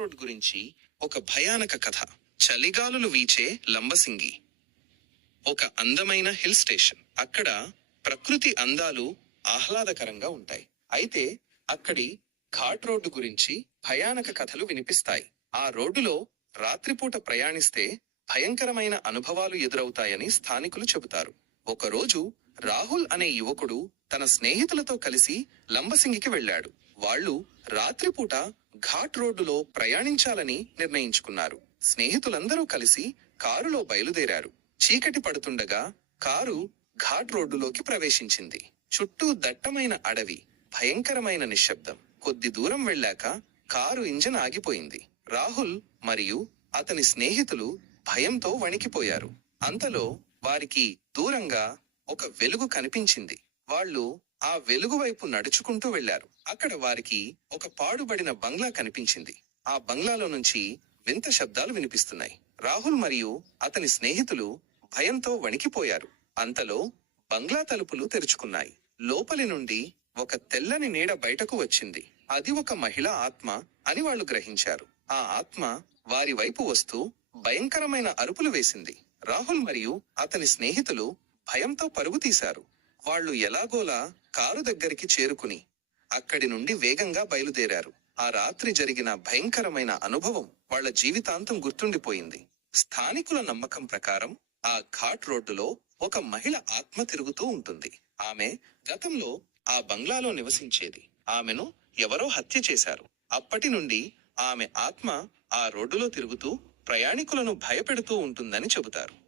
Road గురించి ఒక భయానక కథ. చలిగాలులు వీచే లంబసింగి ఒక అందమైన హిల్ స్టేషన్. అక్కడ ప్రకృతి అందాలు ఆహ్లాదకరంగా ఉంటాయి. అయితే అక్కడి ఘాట్ రోడ్డు గురించి భయానక కథలు వినిపిస్తాయి. ఆ రోడ్డులో రాత్రిపూట ప్రయాణిస్తే భయంకరమైన అనుభవాలు ఎదురవుతాయని స్థానికులు చెబుతారు. ఒకరోజు రాహుల్ అనే యువకుడు తన స్నేహితులతో కలిసి లంబసింగికి వెళ్ళాడు. వాళ్ళు రాత్రిపూట ఘాట్ రోడ్డులో ప్రయాణించాలని నిర్ణయించుకున్నారు. స్నేహితులందరూ కలిసి కారులో బయలుదేరారు. చీకటి పడుతుండగా కారు ఘాట్ రోడ్డులోకి ప్రవేశించింది. చుట్టూ దట్టమైన అడవి, భయంకరమైన నిశ్శబ్దం. కొద్ది దూరం వెళ్ళాక కారు ఇంజన్ ఆగిపోయింది. రాహుల్ మరియు అతని స్నేహితులు భయంతో వణికిపోయారు. అంతలో వారికి దూరంగా ఒక వెలుగు కనిపించింది. వాళ్ళు ఆ వెలుగు వైపు నడుచుకుంటూ వెళ్లారు. అక్కడ వారికి ఒక పాడుబడిన బంగ్లా కనిపించింది. ఆ బంగ్లాలో నుంచి వింత శబ్దాలు వినిపిస్తున్నాయి. రాహుల్ మరియు అతని స్నేహితులు భయంతో వణికిపోయారు. అంతలో బంగ్లా తలుపులు తెరుచుకున్నాయి. లోపలి నుండి ఒక తెల్లని నీడ బయటకు వచ్చింది. అది ఒక మహిళ ఆత్మ అని వాళ్ళు గ్రహించారు. ఆ ఆత్మ వారి వైపు వస్తూ భయంకరమైన అరుపులు వేసింది. రాహుల్ మరియు అతని స్నేహితులు భయంతో పరుగు తీశారు. వాళ్ళు ఎలాగోలా కారు దగ్గరికి చేరుకుని అక్కడి నుండి వేగంగా బయలుదేరారు. ఆ రాత్రి జరిగిన భయంకరమైన అనుభవం వాళ్ళ జీవితాంతం గుర్తుండిపోయింది. స్థానికుల నమ్మకం ప్రకారం ఆ ఘాట్ రోడ్డులో ఒక మహిళ ఆత్మ తిరుగుతూ ఉంటుంది. ఆమె గతంలో ఆ బంగ్లాలో నివసించేది. ఆమెను ఎవరో హత్య చేశారు. అప్పటి నుండి ఆమె ఆత్మ ఆ రోడ్డులో తిరుగుతూ ప్రయాణికులను భయపెడుతూ ఉంటుందని చెబుతారు.